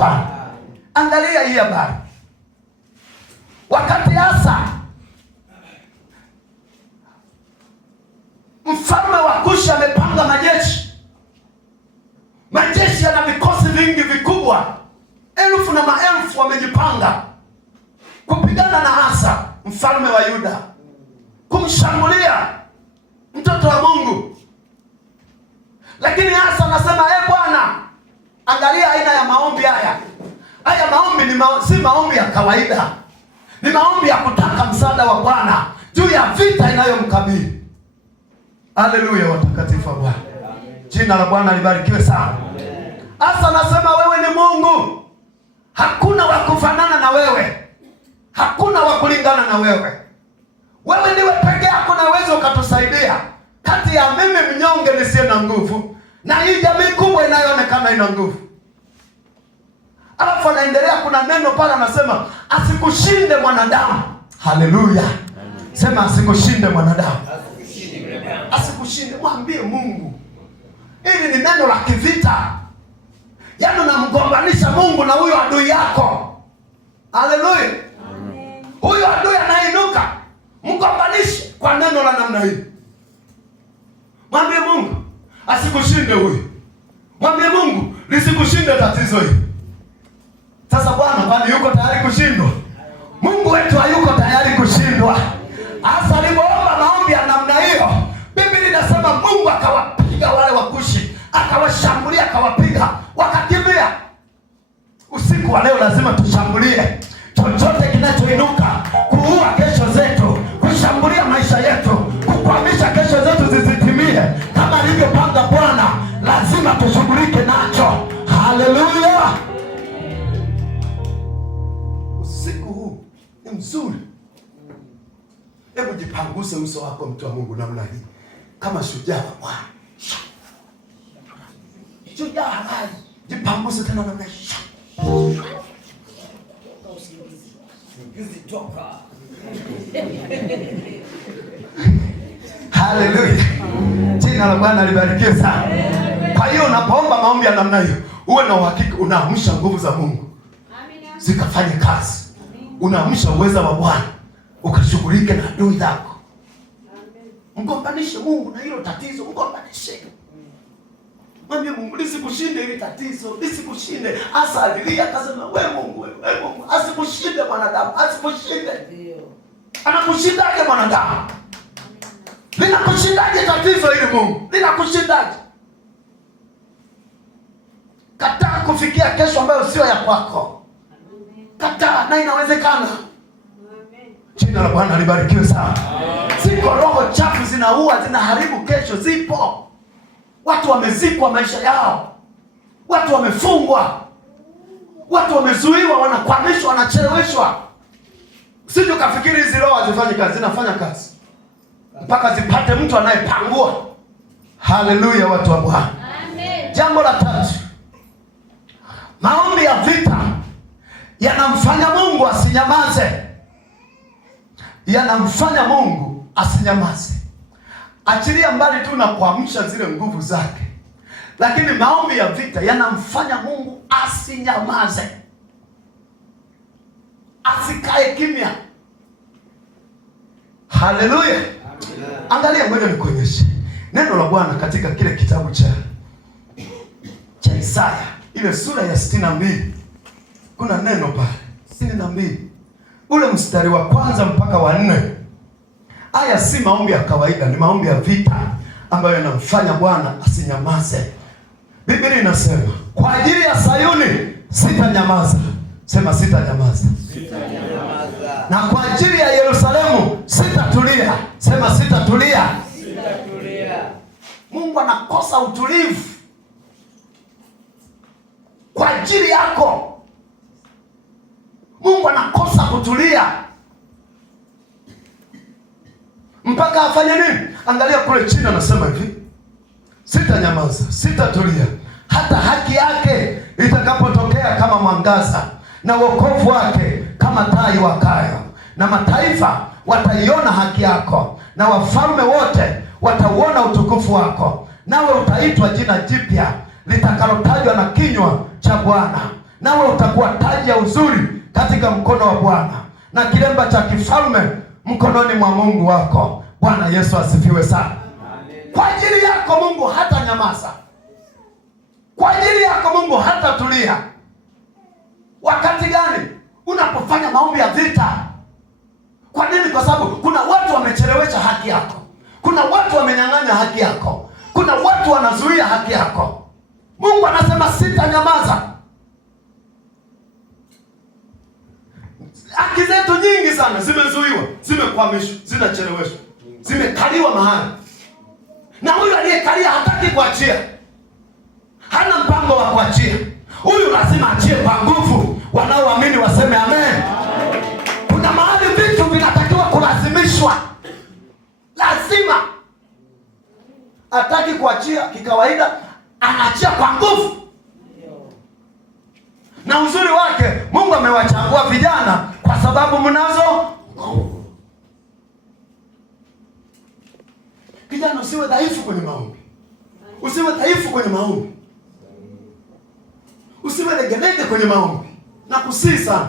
Bwana. Angalia hii habari. Wakati Asa mfalme wa Kushi amepanga majeshi yana vikosi vingi vikubwa, elfu na maelfu wamejipanga kupigana na Asa mfalme wa Yuda, kumshambulia mtoto wa Mungu. Lakini Asa anasema, Bwana, angalia aina ya maombi haya. Haya maombi si maombi ya kawaida, ni maombi ya kutaka msaada wa Bwana juu ya vita inayomkabili. Haleluya, watakatifu wa Bwana. Jina la Bwana libarikiwe sana. Asa anasema, wewe ni Mungu, hakuna wa kufanana na wewe, hakuna wa kulingana na wewe. Wewe ndiwe peke yako na uwezo ukatusaidia kati ya mimi mnyonge nisiye na nguvu na hii jamii kubwa inayoonekana ina nguvu. Alafu anaendelea, kuna neno pale anasema, asikushinde mwanadamu. Haleluya. Sema, asikushinde mwanadamu. Asikushinde. Mwambie Mungu, hili ni neno la kivita. Yaani unamgombanisha Mungu na huyo adui yako. Haleluya. Huyo adui anainuka, mgombanishe kwa neno la namna hii. Mwambie Mungu asikushinde huyu. Mwambie Mungu lisikushinde tatizo hili. Sasa Bwana, kwani yuko tayari kushindwa? Mungu wetu hayuko tayari kushindwa. Asa alipoomba maombi ya namna hiyo, Biblia inasema Mungu akawapiga wale Wakushi, akawashambulia, akawapiga, wakakimbia. Usiku wa leo lazima tushambulie chochote kinachoinuka kuua kesho zetu, kushambulia maisha yetu, kukwamisha kesho zetu zisitimie kama alivyopanga Bwana. Lazima tushughulike nacho. Haleluya. Usiku huu ni mzuri. Hebu jipanguse uso wako, mtu wa Mungu, namna hii kama shujaa wa Bwana. Shujaa halali. Jipanguse tena namna hii. Haleluya. Jina la Bwana libarikiwe sana. Kwa hiyo unapoomba maombi ya namna hiyo, uwe na uhakika unaamsha nguvu za Mungu zikafanye kazi. Unaamsha uweza wa Bwana ukashughulike na adui zako. Mgombanishe Mungu na hilo tatizo, mgombanishe. Mwambie Mungu, lisikushinde hili tatizo, lisikushinde. Asa alilia akasema, wewe Mungu, asikushinde mwanadamu, asikushinde. Anakushindaje mwanadamu? Linakushindaje tatizo hili Mungu? Linakushindaje? Kataa kufikia kesho ambayo sio ya kwako. Kataa, na inawezekana. Jina la Bwana libarikiwe sana. Ziko roho chafu zinaua, zinaharibu kesho, zipo. Watu wamezikwa maisha yao, watu wamefungwa, watu wamezuiwa, wanakwamishwa, wanacheleweshwa. Usije ukafikiri hizi roho hazifanye kazi. Zinafanya kazi mpaka zipate mtu anayepangua. Haleluya, watu wa Bwana. Amen. Jambo la tatu, maombi ya vita yanamfanya Mungu asinyamaze. Yanamfanya Mungu asinyamaze. Achilia mbali tu na kuamsha zile nguvu zake, lakini maombi ya vita yanamfanya Mungu asinyamaze, asikae kimya. Haleluya. Angalia, ngoja nikuonyeshe neno la Bwana katika kile kitabu cha Isaya, ile sura ya 62. Kuna neno pale 62, ule mstari wa kwanza mpaka wa 4. Haya si maombi ya kawaida, ni maombi ya vita ambayo yanamfanya Bwana asinyamaze. Biblia inasema, kwa ajili ya Sayuni sitanyamaza. Sema, sitanyamaza. Sitanyamaza. Na kwa ajili ya Yerusalemu sitatulia. Sema, sitatulia. Sitatulia. Mungu anakosa utulivu kwa ajili yako. Mungu anakosa kutulia mpaka afanye nini? Angalia kule chini anasema hivi, sitanyamaza, sitatulia hata haki yake itakapotokea kama mwangaza, na wokovu wake kama taa iwakayo. Na mataifa wataiona haki yako, na wafalme wote watauona utukufu wako. Nawe utaitwa jina jipya litakalotajwa na kinywa cha Bwana, nawe utakuwa taji ya uzuri katika mkono wa Bwana na kilemba cha kifalme mkononi mwa Mungu wako. Bwana Yesu asifiwe sana. Kwa ajili yako Mungu hata nyamaza, kwa ajili yako Mungu hata tulia. Wakati gani? Unapofanya maombi ya vita. Kwa nini? Kwa sababu kuna watu wamechelewesha haki yako, kuna watu wamenyang'anya haki yako, kuna watu wanazuia haki yako. Mungu anasema sitanyamaza. Haki zetu nyingi sana zimezuiwa, zimekwamishwa, zinacheleweshwa, zimekaliwa mahali, na huyu aliyekalia hataki kuachia, hana mpango wa kuachia. Huyu lazima achie kwa nguvu. Wanaoamini waseme amen. Kuna mahali vitu vinatakiwa kulazimishwa, lazima. Hataki kuachia kikawaida, anaachia kwa nguvu. Na uzuri wake, Mungu amewachagua vijana kwa sababu mnazo. Kijana, usiwe dhaifu kwenye maombi, usiwe dhaifu kwenye maombi, usiwe legelege kwenye maombi. Na kusihi sana,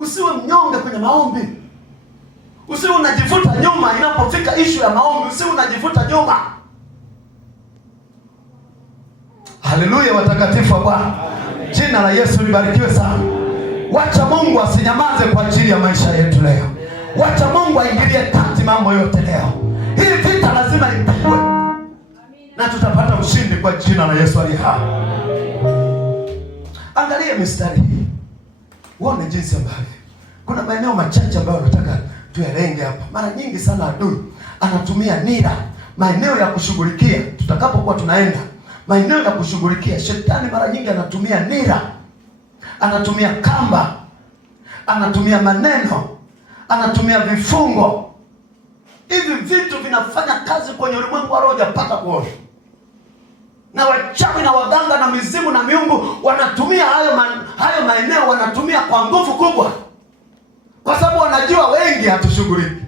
usiwe mnyonge kwenye maombi, usiwe unajivuta nyuma inapofika ishu ya maombi, usiwe unajivuta nyuma. Haleluya, watakatifu wa Bwana. Jina la Yesu libarikiwe sana. Wacha Mungu asinyamaze kwa ajili ya maisha yetu leo. Wacha Mungu aingilie kati mambo yote leo. Hii vita lazima ipigwe, na tutapata ushindi kwa jina la Yesu aliye hai. Angalia mistari hii, uone jinsi ambavyo kuna maeneo machache ambayo nataka tuyalenge hapa. Mara nyingi sana adui anatumia nira, maeneo ya kushughulikia. Tutakapokuwa tunaenda maeneo ya kushughulikia, shetani mara nyingi anatumia nira, anatumia kamba, anatumia maneno, anatumia vifungo. Hivi vitu vinafanya kazi kwenye ulimwengu wa roho hujapata kuona. Na wachawi na waganga na mizimu na miungu wanatumia hayo maeneo, wanatumia kwa nguvu kubwa, kwa sababu wanajua wengi hatushughuliki.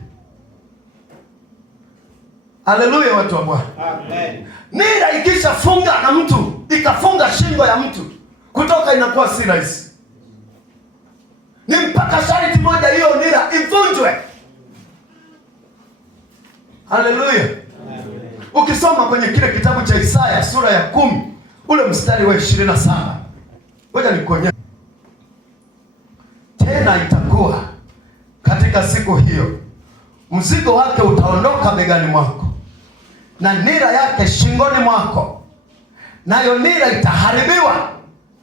Haleluya, watu wa Bwana. Amen. Nira ikishafunga na mtu, ikafunga shingo ya mtu, kutoka inakuwa si rahisi. Ni mpaka sharti moja hiyo nira ivunjwe. Haleluya. Ukisoma kwenye kile kitabu cha Isaya sura ya 10 ule mstari wa 27, ngoja nikuonyeshe. Tena itakuwa katika siku hiyo, mzigo wake utaondoka begani mwako na nira yake shingoni mwako, nayo nira itaharibiwa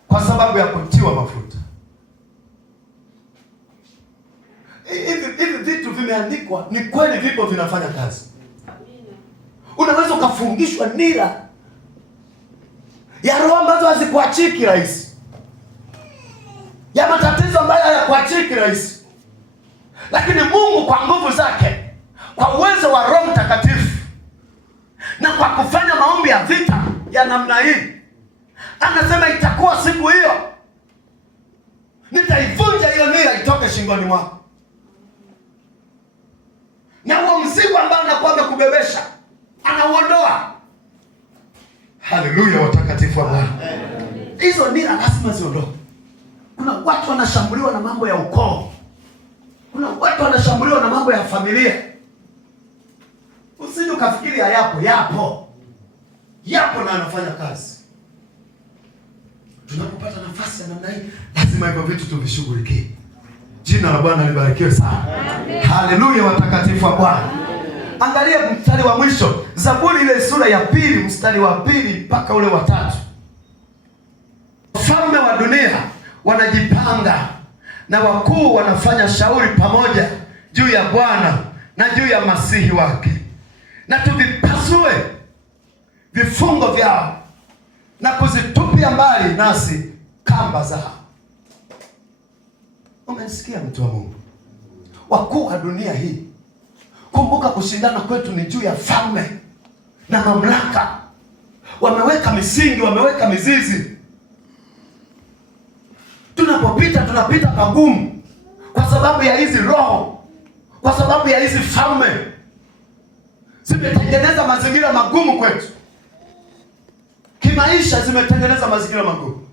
kwa sababu ya kutiwa mafuta. Hivi vitu vimeandikwa, ni kweli, vipo, vinafanya kazi. Unaweza ukafungishwa nira ya roho ambazo hazikuachiki rahisi, ya matatizo ambayo hayakuachiki rahisi, lakini Mungu kwa nguvu zake, kwa uwezo wa Roho Mtakatifu, na kwa kufanya maombi ya vita ya namna hii, anasema itakuwa siku hiyo nitaivunja hiyo nira itoke shingoni mwako, na huo mzigo ambao anakuwa amekubebesha anauondoa. Haleluya, watakatifu wa Bwana. Hizo nira lazima ziondoke. Kuna watu wanashambuliwa na mambo ya ukoo, kuna watu wanashambuliwa na mambo ya familia. Usije ukafikiri hayapo, yapo na anafanya kazi. Tunapopata nafasi ya namna hii, lazima hivyo vitu tuvishughulikie. Jina la Bwana libarikiwe sana. Haleluya, watakatifu wa Bwana. Angalia mstari wa mwisho, Zaburi ile sura ya 2 mstari wa 2 mpaka ule wa 3. Wafalme wa dunia wanajipanga na wakuu wanafanya shauri pamoja juu ya Bwana na juu ya masihi wake, na tuvipasue vifungo vyao na kuzitupia mbali nasi kamba zao. Umesikia mtu wa Mungu? Wakuu wa dunia hii, kumbuka kushindana kwetu ni juu ya falme na mamlaka. Wameweka misingi, wameweka mizizi. Tunapita pagumu kwa sababu ya hizi roho, kwa sababu ya hizi falme. Zimetengeneza mazingira magumu kwetu kimaisha, zimetengeneza mazingira magumu.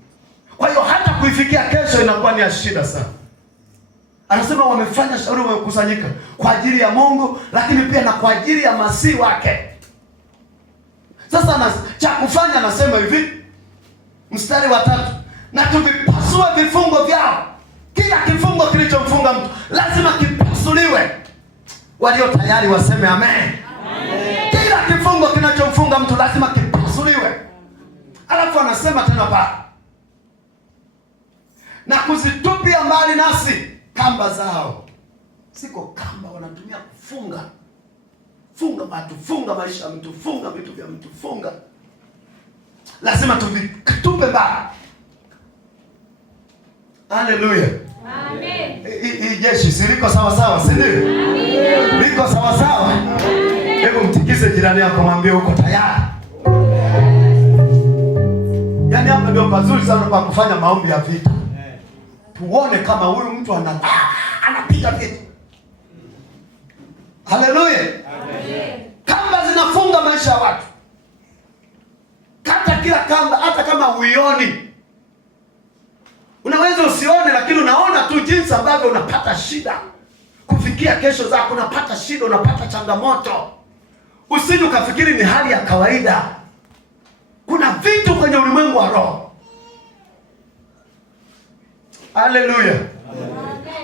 kuifikia kesho inakuwa ni shida sana. Anasema wamefanya shauri, wamekusanyika kwa ajili ya Mungu, lakini pia na kwa ajili ya masihi wake. Sasa cha kufanya anasema hivi, mstari wa 3, na tuvipasue vifungo vyao. Kila kifungo kilichomfunga mtu lazima kipasuliwe. Walio tayari waseme amen. Amen. Kila kifungo kinachomfunga mtu lazima kipasuliwe. Alafu anasema tena pale, na kuzitupia mbali nasi kamba zao. Siko kamba wanatumia kufunga. Funga watu, funga maisha ya mtu, funga vitu vya mtu, funga. Lazima tuvitupe mbali. Haleluya. Amen. Hii jeshi si liko sawa sawa, si ndio? Amen. Liko sawa sawa. Amen. Hebu mtikise jirani yako, mwambie uko tayari. Yaani hapa ndio pazuri sana pa kufanya maombi ya vita. Tuone kama huyu mtu anapiga vita. Haleluya. Amen. Kamba zinafunga maisha ya watu. Kata kila kamba, hata kama huioni. Unaweza usione, lakini unaona tu jinsi ambavyo unapata shida kufikia kesho zako, unapata shida, unapata changamoto. Usije ukafikiri ni hali ya kawaida. Kuna vitu kwenye ulimwengu wa roho. Haleluya.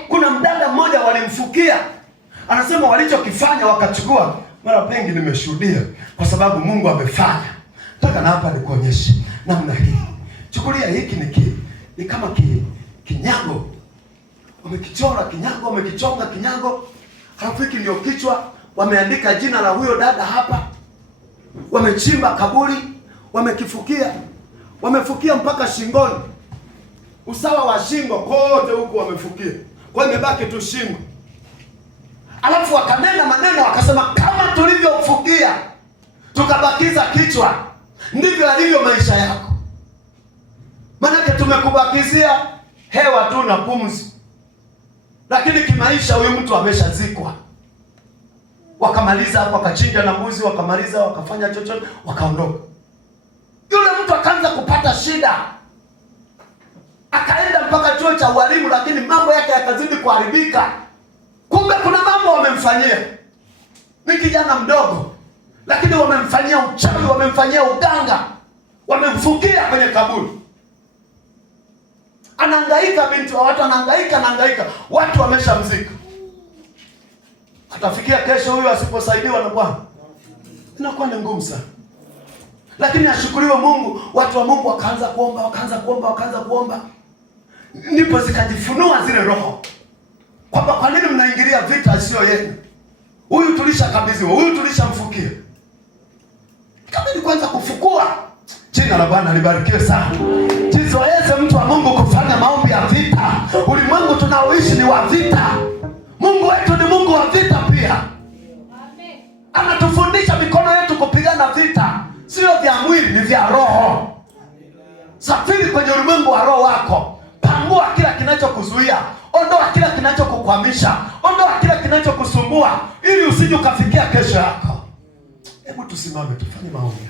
Kuna mdada mmoja walimfukia. Anasema walichokifanya wakachukua, mara pengi nimeshuhudia kwa sababu Mungu amefanya. Nataka na hapa nikuonyeshe namna hii. Chukulia hiki ni kama kinyago. Wamekichora kinyago, wamekichonga kinyago. Halafu hiki ndio kichwa, wameandika jina la huyo dada hapa. Wamechimba kaburi, wamekifukia. Wamefukia mpaka shingoni. Usawa wa shingo kote huku wamefukia. Kwa hiyo imebaki tu shingo. Alafu wakanena maneno wakasema, kama tulivyofukia tukabakiza kichwa, ndivyo alivyo maisha yako. Maana tumekubakizia hewa tu na pumzi, lakini kimaisha huyu mtu ameshazikwa. Wakamaliza hapo, wakachinja na mbuzi, wakamaliza, wakafanya chochote, wakaondoka. Yule mtu akaanza kupata shida. Akaenda mpaka chuo cha ualimu, lakini mambo yake yakazidi kuharibika. Kumbe kuna mambo wamemfanyia. Ni kijana mdogo, lakini wamemfanyia uchawi, wamemfanyia uganga, wamemfukia kwenye kaburi. Anahangaika, binti wa watu anahangaika, watu wameshamzika. Atafikia kesho huyu asiposaidiwa na Bwana, inakuwa ni ngumu sana. Lakini ashukuriwe Mungu, watu wa Mungu wakaanza kuomba. Ndipo zikajifunua zile roho kwamba kwa nini mnaingilia vita sio yenu? Huyu tulishakabidhiwa, huyu tulishamfukia. Kabidi kwanza kufukua. Jina la Bwana libarikiwe sana. Jizoeze mtu wa Mungu kufanya maombi ya vita. Ulimwengu tunaoishi ni wa vita. Mungu wetu ni Mungu wa vita pia. Amen. Anatufundisha mikono yetu kupigana vita, sio vya mwili, ni vya roho. Safiri kwenye ulimwengu wa roho wako. Pangua kila kinachokuzuia, ondoa kila kinachokukwamisha, ondoa kila kinachokusumbua, ili usije ukafikia kesho yako. Hebu tusimame tufanye maombi.